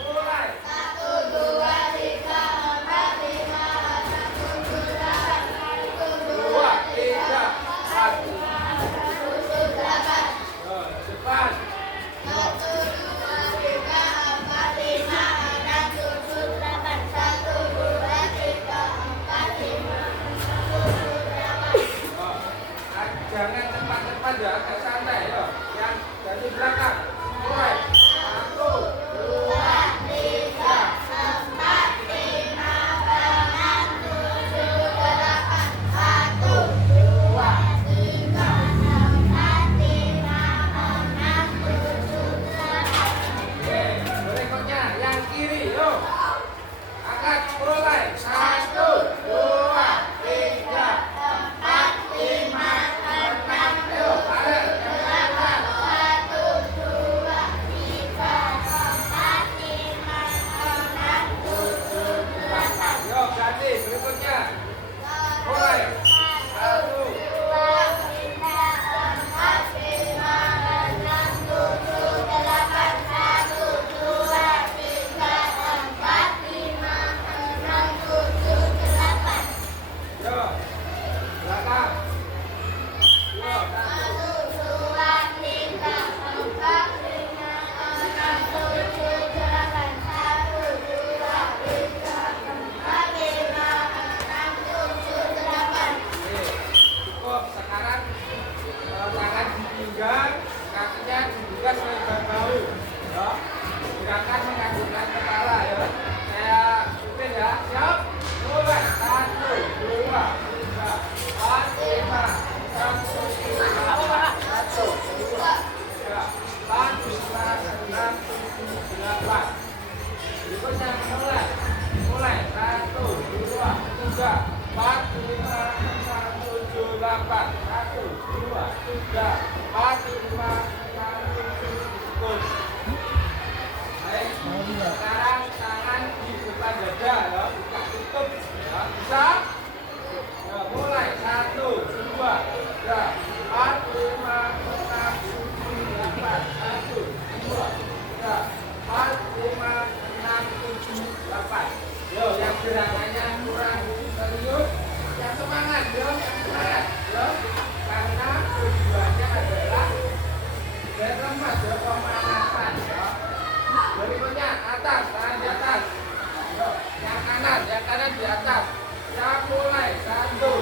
Mulai. 1, 2, 3, 4, 5, 6, 7, 8, 2, 3, 4. 7, 8. Cepat. 1, 2, 3, 4, 5, 6, 7, 8. 1, 2, 3, 4, 5, 6, 7, 8. Jangan cepat-cepat ya, agak santai ya. Yang dari belakang. Mulai. 1, 2, 3, 4, 5, 6, 7, 8. 1, 2, 3, 4, 5, 6, 7, 8. Berikutnya yang kiri, yuk. Angkat, mulai. 1, 2, 3, 4, 5, 6, yuk. Bareng. 1, 2, 3, 4, 5, 6, 7, 8. Yuk, ganti. Berikutnya. Mulai. 1, 2, 3, 4, 5, 6, 7, 8. 1, 2, 3, 4, 5, 6, 7, 8. yuk. Belakang. Yuk, 1, 2, 3, 4, 5, 6, 7, 8. 1, 2, 3, 4, 5, 6, 7, 8. Oke, cukup. Sekarang tangan di pinggang, kakinya dibuka selebar bahu. Ya. Gerakan mengadukkan kepala ya. Kayak supir ya. Siap? Mulai. 1, 2, 3, 4, 5, 6, 7, 8. 1, 2, 3, 4, 5, 6, 7, 8. Berikutnya mulai. Mulai. 1, 2, 3, 4, 5, 6, 7, 8. 1, 2, 3, 4, 5, 6, 7, cukup. Baik. Sekarang tangan di depan dada ya, buka tutup ya. Bisa? Ya, mulai. 1, 2, 3, 4, 5, 6, 7, 8. 1, 2, 3, 4, 5, 6, 7, 8. Yo, yang gerakannya kurang serius, yang semangat, yo, yang semangat, yo. Karena tujuannya adalah biar lemas, yo, pemanasan, yo. Berikutnya atas, tangan di atas. Yo, yang kanan di atas. Ya, mulai. 1, 2,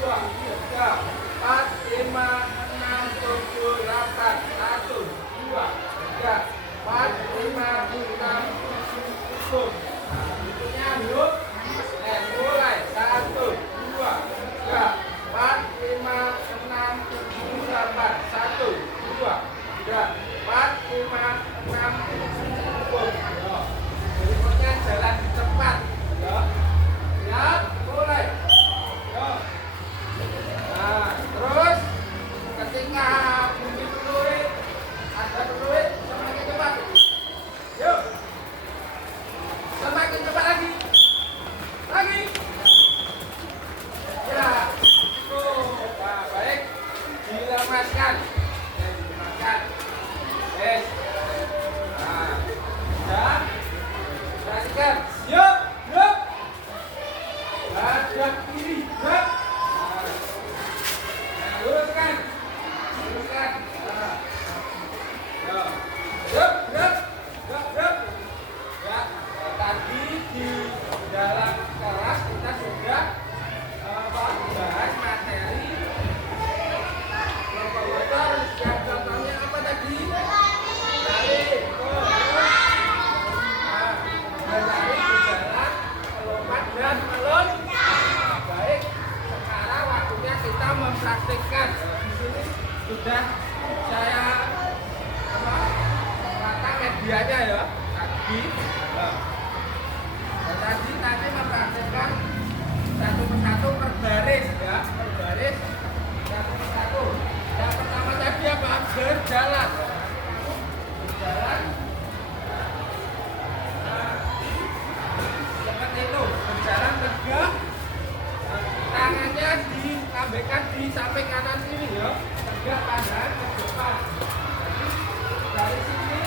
3, 4, 5, 6, 7, 8. 1, 2, 3, 4, 5, 6, 7, cukup. Nah, berikutnya yuk. Mulai. 1, 2, 3, 4, 5, 6, 7, 8. 1, 2, 3, 4, 5, 6, 7, cukup. Yo. Berikutnya jalan cepat. Yo. Siap, mulai. Yo. Nah, terus ketika bunyi peluit, ada peluit, semakin cepat. Yuk. Semakin cepat lagi. Lagi. Ya, cukup. Nah, baik. Dilemaskan. Dilemaskan. Yes. Nah, sudah. Perhatikan. Yuk, yuk. Hadap kiri, yuk. Nah, luruskan. Luruskan. Nah. Yuk. Yuk, yuk. Yuk, yuk. Ya, tadi di dalam kelas kita sudah bahas materi lokomotor yang contohnya apa tadi? Berlari. Berlari, berjalan, melompat dan meluncat. Baik, sekarang waktunya kita mempraktikkan. Di sini sudah saya tata medianya ya. Tadi mempraktikkan satu persatu per baris ya, per baris satu persatu. Yang pertama tadi apa? Berjalan. Berjalan. Nah, seperti itu. Berjalan tegak. Tangannya dilambaikan di samping kanan kiri ya. Tegak pandang ke depan. Jadi dari sini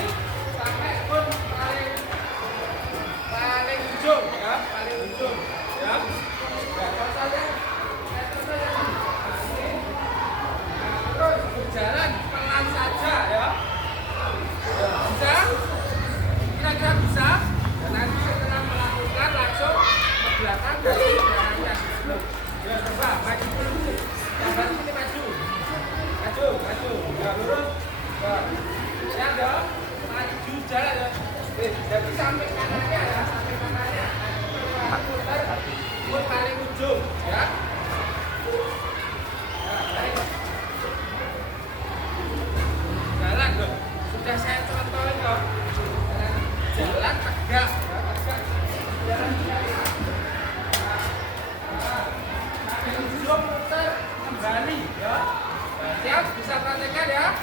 Jadi sampai kanannya ya, sampai kanannya. Muter paling ujung ya. Jalan dong. Sudah saya contohin kok. Jalan tegak, ya, tegak. Jalan tegak. Sampai ujung muter kembali ya. Nah, siap, bisa praktekkan ya.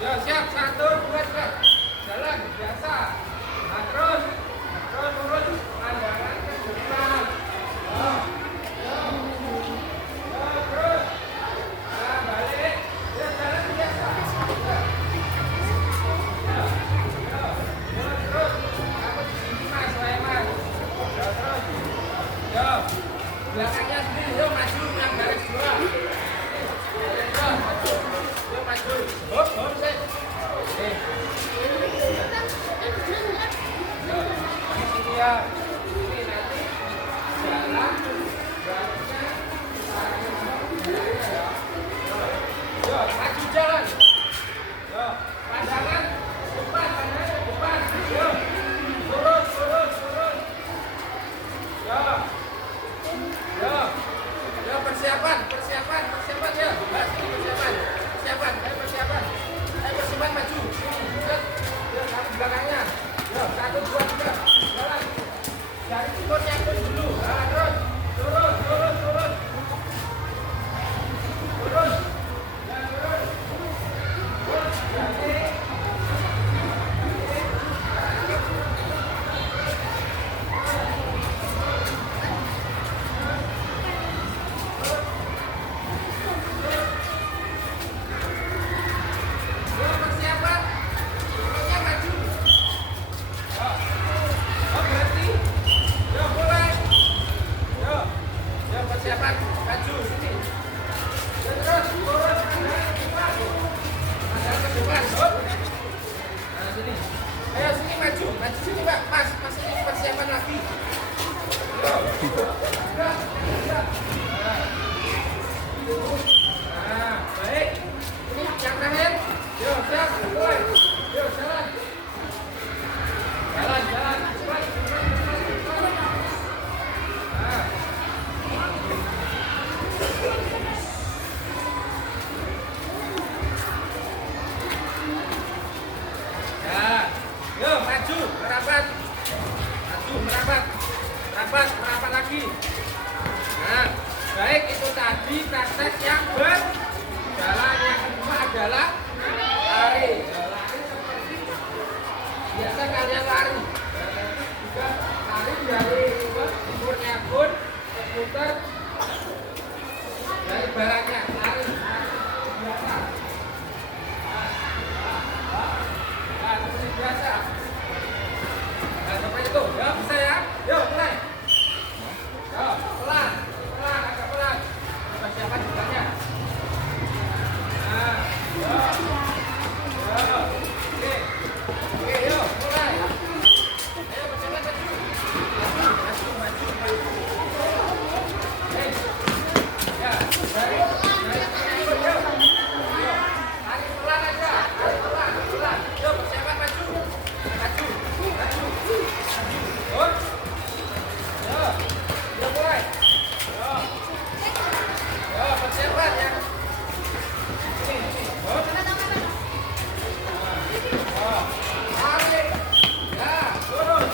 Ya siap, 1, 2, 3. Jalan biasa. Nah, terus turun pandangan ke depan. Ya. Terus. Nah, balik. Ya, jalan biasa. Ya, terus. Kamu di sini Mas, saya Mas. Ya, terus. Ya. Belakangnya sendiri, yuk maju yang garis 2. Ya, maju. Yuk maju. Hop, hop, set. Ya, ini nanti jalan baliknya ya. Yo, maju jalan. Yo, pandangan depan, pandangan depan. Yo, turun. Yo, persiapan ya. Mas, persiapan. Ayo persiapan maju. Set. Yo, kamu belakangnya. Yo, 1, 2, 3. Jalan. Dari timurnya pun dulu. Nah, terus. Turun. Ya, turun. Jadi. Yo, persiapan. Timurnya maju. Yo. Oh, berhenti. Yo, mulai. Yo, persiapan maju sini. Yo, terus turun pandangan ke depan. Pandangan ke depan. Hop. Nah, sini. Ayo sini maju sini Pak. Mas ini persiapan lagi. Yo. Nah, baik. Ini yang terakhir. Yo, siap, mulai. Yo, jalan. Cepat. Nah. Ya. Yo, maju, merapat. Merapat lagi. Nah, baik itu tadi praktek yang berjalan. Yang kedua adalah lari. Lari seperti biasa kalian lari. Juga lari dari timurnya pun seputar dari baratnya. Lari biasa. Nah, seperti biasa. Nah, seperti itu. Ya, bisa ya. Yo, mulai. Yo, pelan, agak pelan. Persiapan juganya. Nah, yo. Oke, yo, mulai. Ayo, persiapan maju. Ya, dari tengah itu, yo. Lari pelan aja, pelan. Yo, persiapan maju. Hop. Yo, mulai. Yo, persiapan ya. Sini. Hop. Lari. Ya, turun.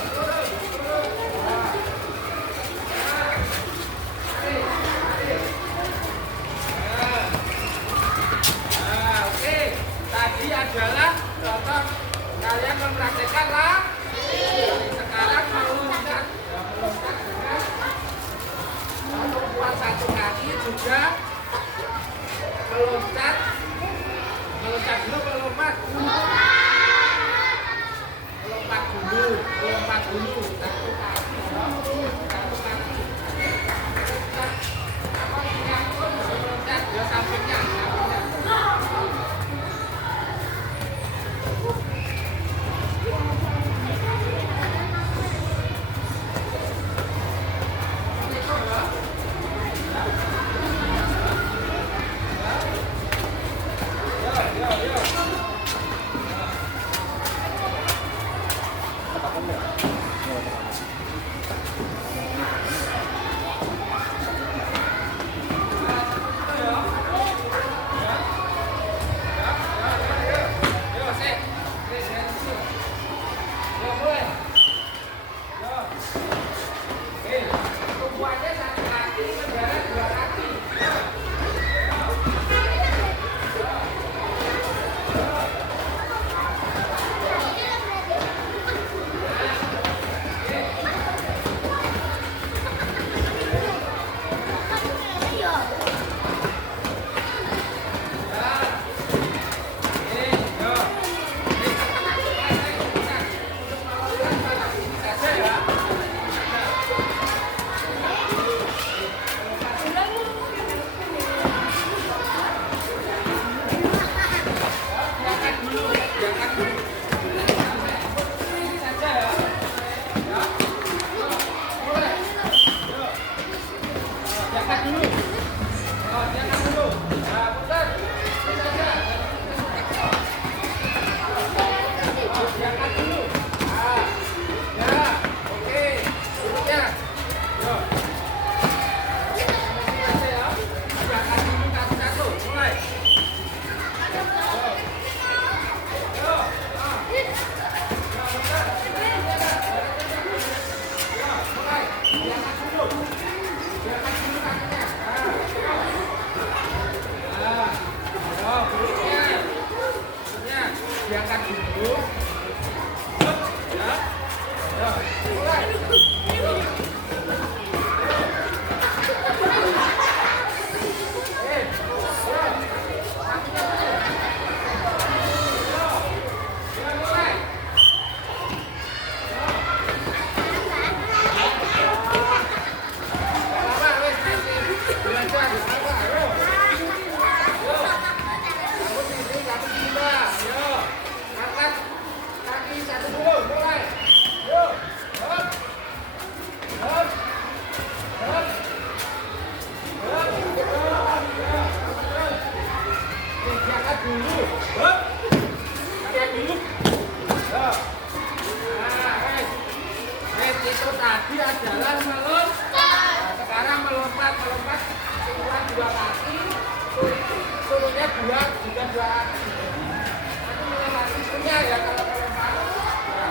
Nah, oke. Tadi adalah contoh kalian mempraktekkan sekarang meloncat dengan membuat satu kaki juga meloncat dulu melompat dulu satu kaki yang pun meloncat ya sampingnya. Yo, mulai. Yo. Tumpuannya satu kaki, mendarat dua kaki. Yo. Diangkat dulu. Ya. Ya, mulai. Itu tadi adalah melompat. Sekarang melompat turun dua kaki, turunnya dua juga dua kaki. Nanti melewati punya ya kalau melompat. Ya,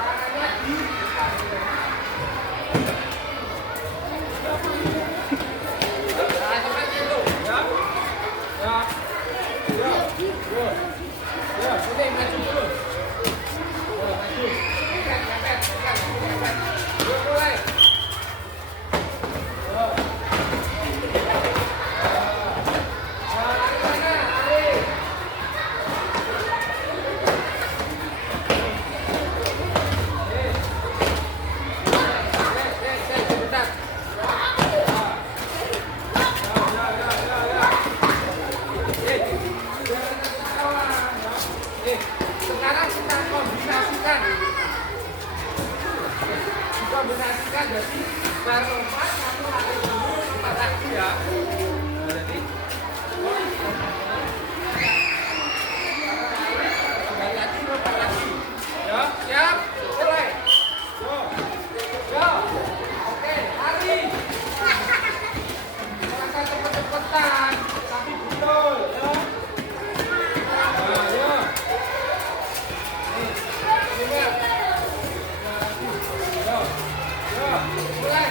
tangannya di depan. Nah, seperti itu. Ya, ya, ya, ya, ya, sudah maju dulu. Maju. Mepet. Mulai. Sekarang kita kombinasikan. Kombinasikan jadi berlompat satu kali dulu empat kaki ya. Jadi kembali lagi empat kaki. Ya, siap, mulai. Yo, oke, lari. Silakan cepet-cepetan, tapi betul, ya. Nah, yo. Nih, ingat. Mulai.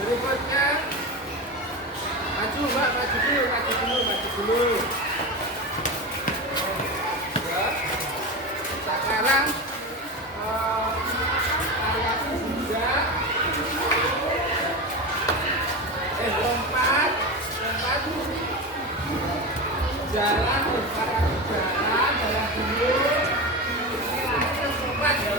Berikutnya. Maju Mbak, maju dulu. Ya. Sekarang variasi juga. Lompat. Jalan dulu. Ini langsung lompat ya.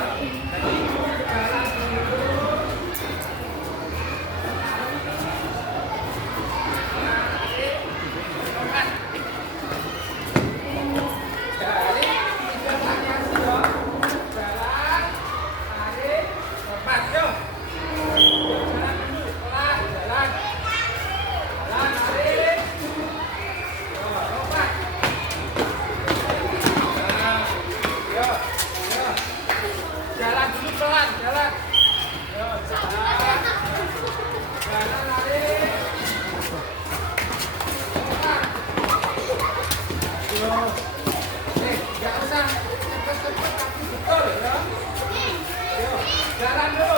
Jadi jalan dulu. Jalan dulu.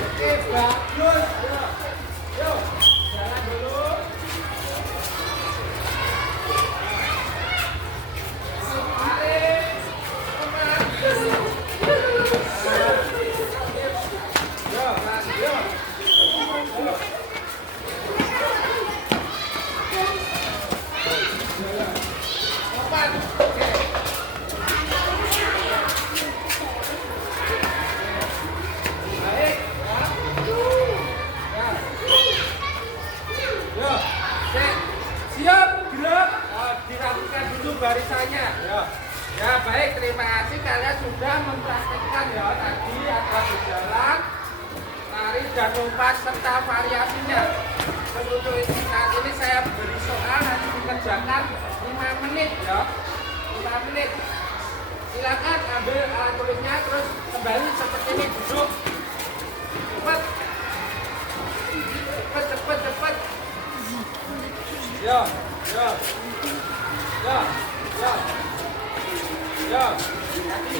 Oke, bagus. Yuk, jalan dulu. Tarik. Siap, gerak. Dirapikan dulu barisannya. Ya baik, terima kasih kalian sudah mempraktikkan ya tadi ada berjalan, lari dan lompat serta variasinya. Untuk saat ini saya beri soal nanti dikerjakan 5 menit ya. 5 menit. Silakan ambil alat tulisnya terus kembali seperti ini duduk. Cepat. Ya. Tadi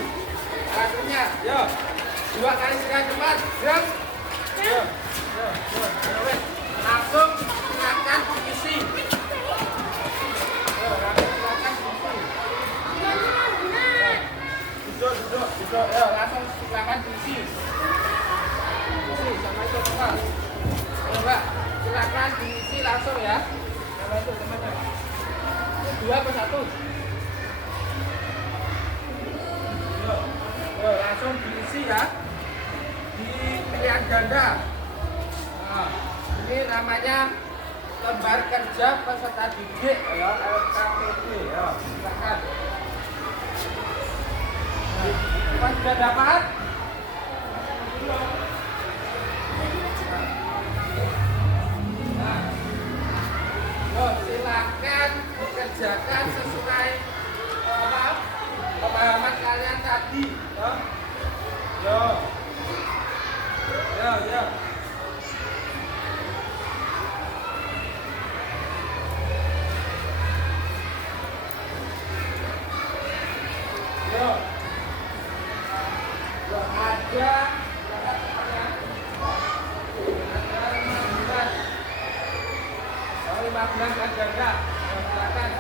alatnya. Ya. 2 kali sekali cepat. Gerak. Ya. Langsung silakan isi. Duduk. Ya, langsung silakan isi. Sama itu Pak. Mbak, silakan diisi langsung ya. Sama itu temannya. 2 atau 1? Langsung diisi ya. Di pilihan ganda. Nah, ini namanya lembar kerja peserta didik ya, LKPD ya. Silakan. Nah, sudah dapat? Silakan dikerjakan sesuai pemahaman kalian tadi. Ya. Ada 15 kan ganda. Silakan.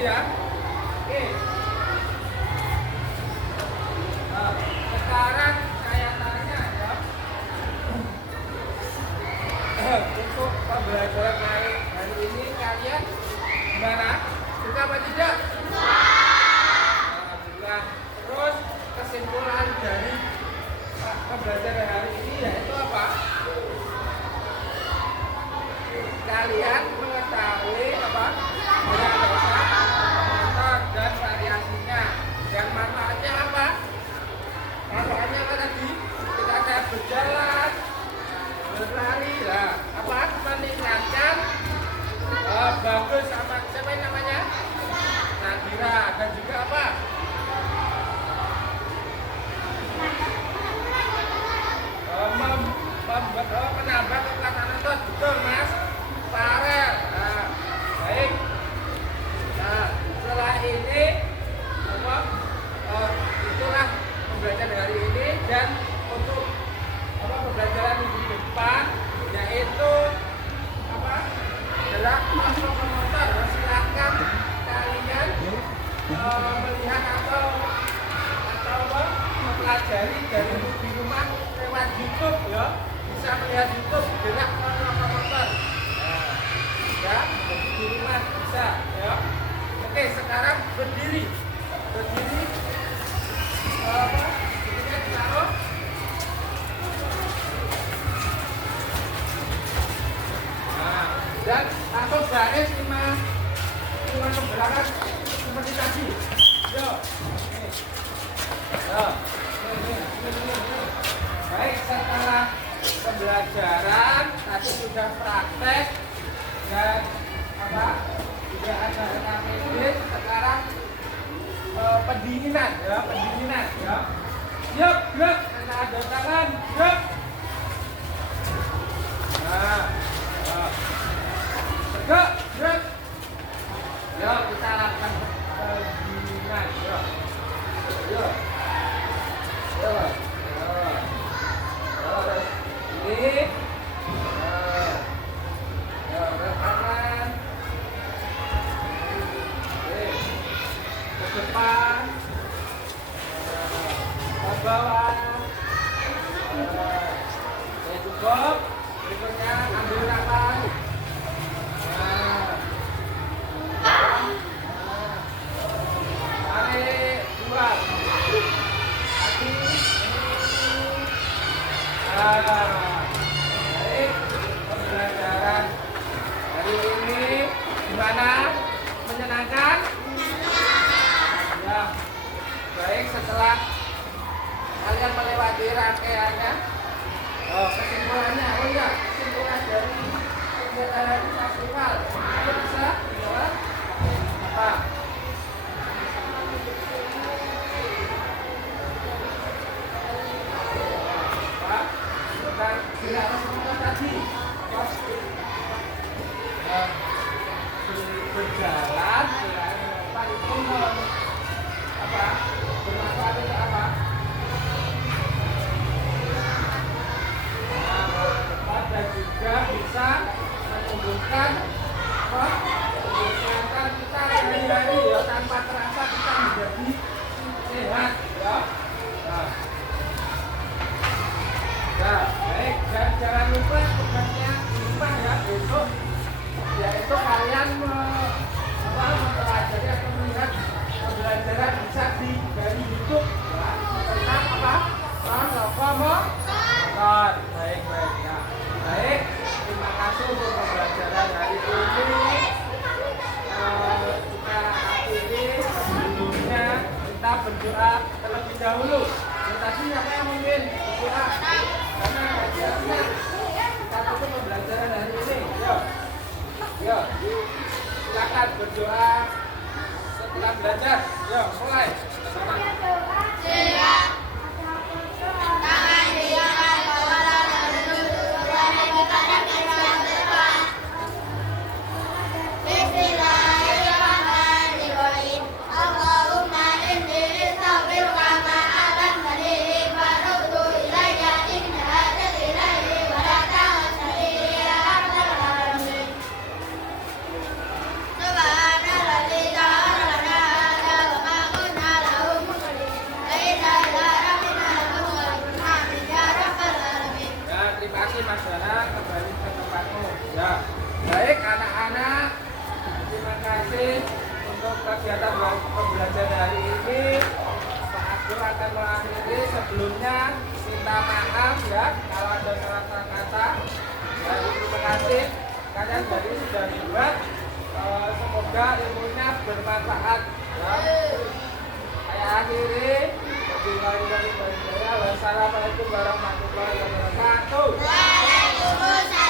ya. Oke. Nah, sekarang saya tanya ya. Untuk pembelajaran hari ini kalian gimana? Suka apa tidak? Alhamdulillah. Terus kesimpulan dari pembelajaran hari ini yaitu apa? Kalian mengetahui apa? Bentuk dan variasinya. Dan manfaatnya apa? Manfaatnya apa tadi? Ketika saya berjalan, berlari, lah apa? Meningkatkan bagus sama siapa yang namanya? Nadira dan juga apa? Menambah kekuatan otot, betul Mas Farel. Nah, baik. Nah, setelah ini apa? Itulah pembelajaran hari ini dan untuk apa pembelajaran minggu depan yaitu apa? Adalah motor. Silakan kalian melihat atau apa? Mempelajari dari di rumah lewat YouTube ya. Bisa melihat YouTube gerak motor. Ya, di rumah bisa ya. Oke, sekarang berdiri. Apa? Berdiri ditaruh. Nah, dan langsung baris lima ke belakang seperti tadi. Yo. Yo. Baik, setelah pembelajaran tadi sudah praktek dan apa sudah ada rekam medis. Sekarang pendinginan ya. Yuk gerak, ada tangan gerak. Nah, tegak gerak. Yuk kita lakukan pendinginan. Yuk. Ini kanan ke depan ke bawah cukup. Berikutnya ambil nafas. Tarik keluar. Baik, pembelajaran hari ini gimana? Menyenangkan? Ya. Baik, setelah kalian melewati rangkaiannya, kesimpulannya, kesimpulan dari pembelajaran festival itu bisa jawab apa? Dan tidak harus tadi berjalan itu apa bermanfaat itu apa? Dan juga bisa menumbuhkan kesehatan kita sehari-hari ya, tanpa terasa kita menjadi sehat ya. Nah, baik, dan jangan lupa tugasnya di rumah ya besok, yaitu kalian mempelajari atau melihat pembelajaran bisa dari YouTube ya, tentang apa? Lokomotor. Baik ya. Baik, terima kasih untuk pembelajaran hari ini. Kita akhiri sebelumnya kita berdoa terlebih dahulu. Tadi siapa yang mungkin berdoa? Karena kajiannya kita tutup pembelajaran hari ini. Yo, silakan berdoa setelah belajar. Yo, mulai. Siap. Tangan diangkat ke bawah dan duduk kepada kita. Bismillahirrahmanirrahim. Allahumma inni astaghfiruka ma alamtani farudtu ilayya inna hadal ilahi wa la ta'asani ya rabbal alamin. Subhanalladzi ta'ala anak-anak, terima kasih untuk kegiatan pembelajaran hari ini. Pak Abdul akan mengakhiri, sebelumnya minta maaf ya kalau ada salah kata. Jadi terima kasih kalian dari sudah hebat. Semoga ilmunya bermanfaat ya. Saya akhiri. Wassalamualaikum warahmatullahi wabarakatuh. Waalaikumsalam.